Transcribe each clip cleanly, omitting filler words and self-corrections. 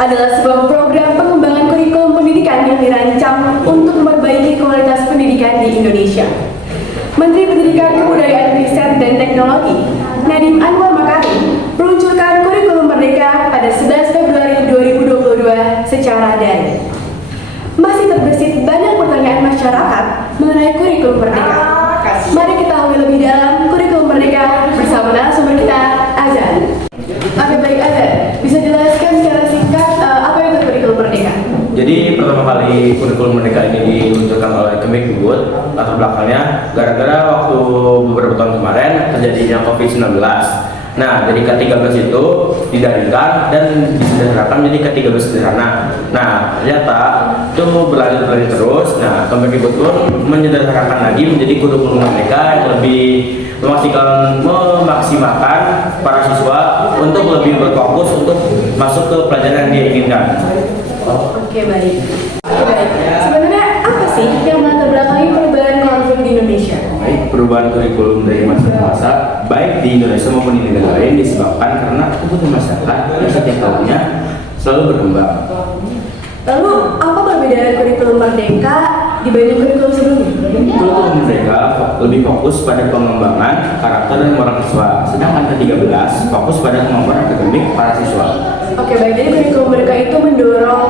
adalah sebuah program pengembangan kurikulum pendidikan yang dirancang untuk memperbaiki kualitas pendidikan di Indonesia. Menteri Pendidikan, Kebudayaan, Riset, dan Teknologi, Nadiem Anwar Makarim, meluncurkan kurikulum Merdeka pada 11 Februari 2022 secara daring. Masih terbesit banyak pertanyaan masyarakat mengenai kurikulum Merdeka. Mari ketahui lebih dalam kurikulum Merdeka bersama narasumber kita, Azan. Oke, baik Azan, bisa jelaskan secara singkat apa itu kurikulum Merdeka? Jadi pertama kali kurikulum Merdeka ini diluncurkan oleh Kemdikbud, latar belakangnya gara-gara waktu beberapa tahun kemarin terjadinya COVID-19. Nah, jadi K13 itu didaringkan dan disederhanakan menjadi K13 sederhana. Nah, ternyata itu berlanjut terus. Nah, Kemdikbud pun menyederhanakan lagi menjadi kurikulum Merdeka yang lebih memaksimalkan para siswa untuk lebih berfokus untuk masuk ke pelajaran yang dia inginkan. Oke, baik. Sebenarnya apa sih yang melatar belakangi perubahan konflik di Indonesia? Baik, perubahan kurikulum dari masa ke masa, baik di Indonesia maupun di negara lain disebabkan karena kebutuhan masyarakat yang setiap tahunnya selalu berkembang. Lalu, apa perbedaan kurikulum Merdeka dibanding kurikulum sebelumnya? Kurikulum Merdeka lebih fokus pada pengembangan karakter dan moral siswa, sedangkan K13 fokus pada kemampuan akademik para siswa. Oke, baik. Jadi kurikulum Merdeka itu mendorong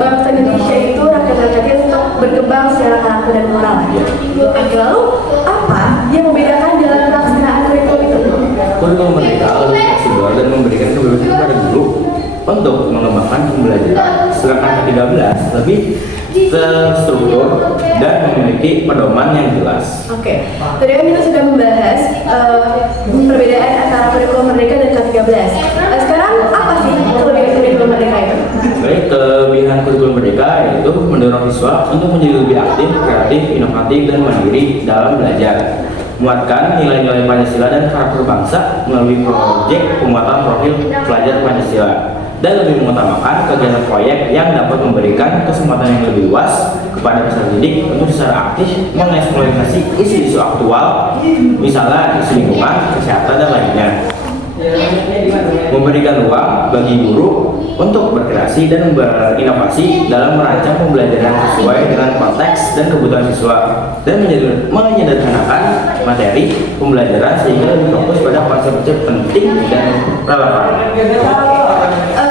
bangsa Indonesia itu rakyat-rakyatnya untuk berkembang secara karakter dan moral. Oke, lalu apa yang membedakan dalam pelaksanaan kurikulum itu? Kurikulum Merdeka lebih fleksibel dan memberikan kebebasan kepada guru untuk mengembangkan pembelajaran, sedangkan K13 lebih terstruktur dan memiliki pedoman yang jelas. Oke, tadi kan kita sudah membahas perbedaan antara kurikulum Merdeka dan K13. Sekarang apa sih kelebihan kurikulum Merdeka itu? Baik, kelebihan kurikulum Merdeka yaitu mendorong siswa untuk menjadi lebih aktif, kreatif, inovatif, dan mandiri dalam belajar. Menguatkan nilai-nilai Pancasila dan karakter bangsa melalui proyek penguatan profil pelajar Pancasila, dan lebih mengutamakan kegiatan proyek yang dapat memberikan kesempatan yang lebih luas kepada peserta didik untuk secara aktif mengeksplorasi isu-isu aktual, misalnya isu lingkungan, kesehatan, dan lainnya. Memberikan ruang bagi guru untuk berkreasi dan berinovasi dalam merancang pembelajaran sesuai dengan konteks dan kebutuhan siswa, dan menyederhanakan materi pembelajaran sehingga lebih fokus pada konsep-konsep penting dan relevan.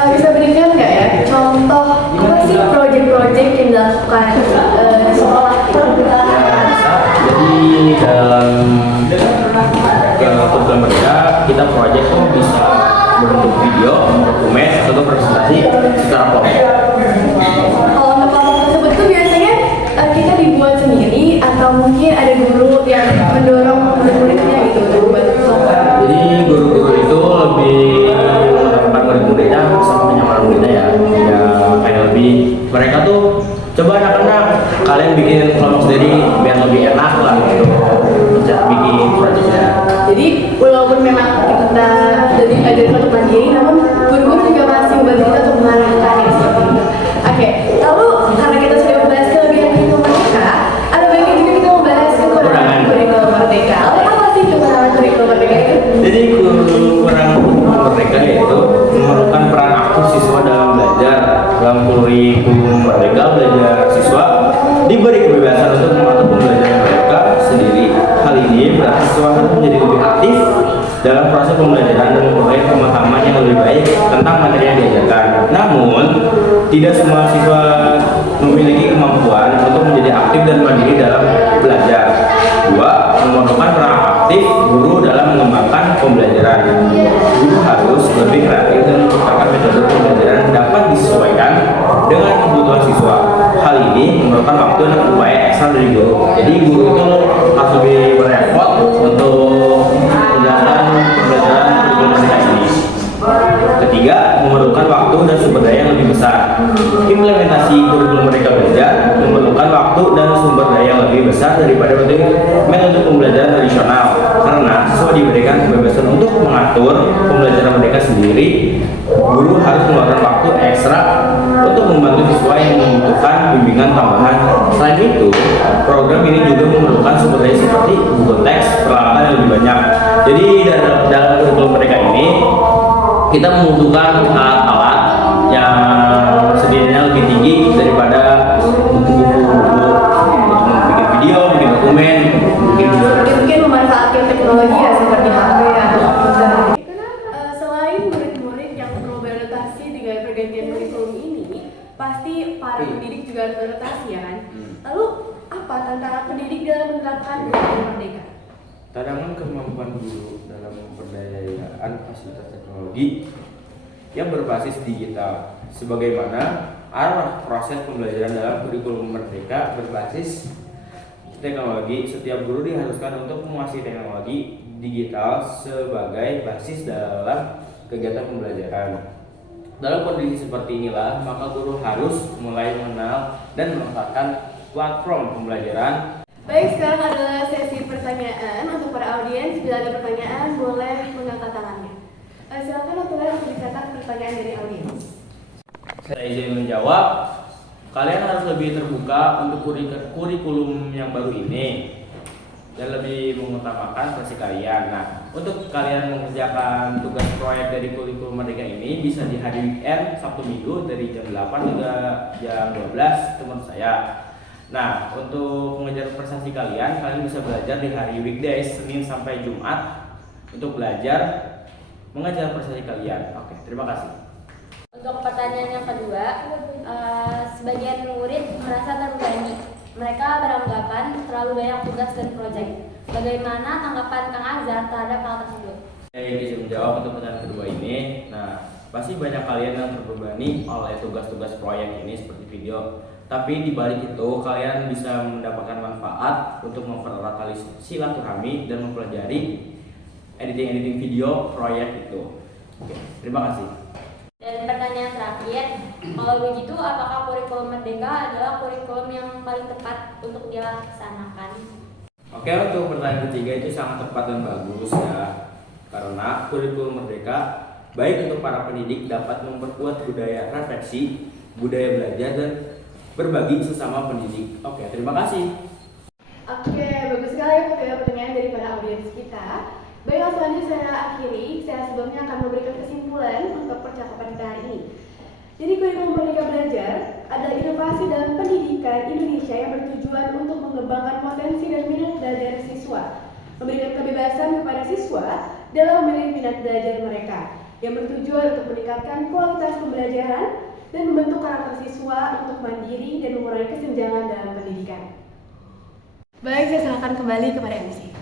Bisa berikan nggak ya contoh apa sih proyek-proyek yang dilakukan di sekolah? Jadi dalam program Merdeka kita proyek tuh bisa berbentuk video, dokumen, atau presentasi secara kelompok. Kalau untuk kelompok tersebut tuh biasanya kita dibuat sendiri atau mungkin ada guru yang mendorong murid-muridnya gitu untuk buat kelompok? Jadi guru-guru itu lebih mendapatkan murid-muridnya sama menyamakan muridnya ya kayak lebih mereka tuh coba anak-anak kalian bikin kelompok sendiri biar lebih enak lah gitu bikin proyeknya. Jadi walaupun memang kita jadi ajarin untuk mandiri, namun guru-guru juga masih membantu kita untuk mengarahkan ya seperti itu. Oke, lalu karena kita sudah membahas kelebihan kurikulum Merdeka, ada baiknya juga kita membahas kekurangan kurikulum Merdeka. Lalu apa sih kekurangan kurikulum Merdeka itu? Jadi kekurangan kurikulum Merdeka yaitu memerlukan peran aktif siswa dalam belajar. Dalam kurikulum Merdeka, belajar siswa diberi kebebasan untuk mengatur pembelajaran mereka sendiri. Hal ini berarti siswa harus menjadi lebih aktif dalam proses pembelajaran dan memperoleh pemahaman yang lebih baik tentang materi yang diajarkan. Namun, tidak semua siswa memiliki kemampuan untuk menjadi aktif dan mandiri dalam belajar. Dua, memerlukan peran aktif guru dalam mengembangkan pembelajaran. Guru harus lebih kreatif dan menciptakan metode pembelajaran dapat disesuaikan dengan kebutuhan siswa. Hal ini memerlukan waktu dan upaya ekstra dari guru. Jadi guru itu harus lebih berefort untuk menjalankan pembelajaran kurikulum Merdeka ini. Ketiga, memerlukan waktu dan sumber daya yang lebih besar. Implementasi kurikulum Merdeka belajar memerlukan waktu dan sumber daya yang lebih besar daripada metode pembelajaran tradisional, karena siswa diberikan kebebasan untuk mengatur pembelajaran mereka sendiri. Guru harus mengeluarkan waktu ekstra untuk membantu siswa yang membutuhkan bimbingan tambahan. Selain itu, program ini juga memerlukan sumber daya seperti buku teks, peralatan yang lebih banyak. Jadi dalam kurikulum Merdeka ini kita membutuhkan alat-alat yang teknologi ya seperti HP atau komputer. Selain murid-murid yang perlu beradaptasi dengan pergantian kurikulum ini, pasti para pendidik juga harus beradaptasi ya kan? Lalu apa tantangan pendidik dalam menerapkan kurikulum merdeka? Tantangan kemampuan guru dalam pemberdayaan fasilitas teknologi yang berbasis digital, sebagaimana arah proses pembelajaran dalam kurikulum merdeka berbasis teknologi. Setiap guru diharuskan untuk menguasai teknologi digital sebagai basis dalam kegiatan pembelajaran. Dalam kondisi seperti inilah, maka guru harus mulai mengenal dan memanfaatkan platform pembelajaran. Baik, sekarang adalah sesi pertanyaan untuk para audiens. Bila ada pertanyaan, boleh mengangkat tangannya. Silakan notulen untuk dicatat pertanyaan dari audiens. Saya izin menjawab. Kalian harus lebih terbuka untuk kurikulum yang baru ini dan lebih mengutamakan versi kalian. Nah, untuk kalian mengerjakan tugas proyek dari kurikulum merdeka ini bisa di hari weekend Sabtu Minggu dari jam 8 hingga jam 12 teman saya. Nah, untuk mengejar prestasi kalian bisa belajar di hari weekdays Senin sampai Jumat untuk belajar mengejar prestasi kalian. Oke, terima kasih. Untuk pertanyaan yang kedua, sebagian murid merasa terbebani. Mereka beranggapan terlalu banyak tugas dan proyek. Bagaimana tanggapan Kang Azhar terhadap hal tersebut? Saya bisa menjawab untuk pertanyaan kedua ini. Nah, pasti banyak kalian yang terbebani oleh tugas-tugas proyek ini seperti video. Tapi di balik itu kalian bisa mendapatkan manfaat untuk mempererat tali silaturahmi dan mempelajari editing video proyek itu. Oke, terima kasih. Dan pertanyaan terakhir, kalau begitu apakah kurikulum merdeka adalah kurikulum yang paling tepat untuk dilaksanakan? Oke, untuk pertanyaan ketiga itu sangat tepat dan bagus ya. Karena kurikulum merdeka baik untuk para pendidik dapat memperkuat budaya refleksi, budaya belajar dan berbagi sesama pendidik. Oke, terima kasih. Oke, bagus sekali pertanyaan dari para audiens kita. Baik, langsung aja saya akhiri. Saya sebelumnya akan memberikan kesimpulan untuk percakapan kita hari ini. Jadi kurikulum Merdeka Belajar adalah inovasi dalam pendidikan Indonesia yang bertujuan untuk mengembangkan potensi dan minat belajar siswa, memberikan kebebasan kepada siswa dalam memilih minat belajar mereka, yang bertujuan untuk meningkatkan kualitas pembelajaran dan membentuk karakter siswa untuk mandiri dan mengurangi kesenjangan dalam pendidikan. Baik, saya silakan kembali kepada MC.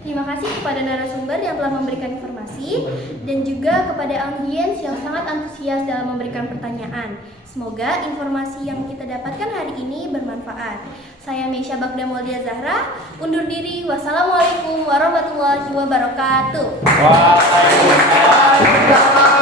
Terima kasih kepada narasumber yang telah memberikan informasi dan juga kepada audiens yang sangat antusias dalam memberikan pertanyaan. Semoga informasi yang kita dapatkan hari ini bermanfaat. Saya Meisha Bagda Maulia Zahra, undur diri. Wassalamualaikum warahmatullahi wabarakatuh. Waalaikumsalam.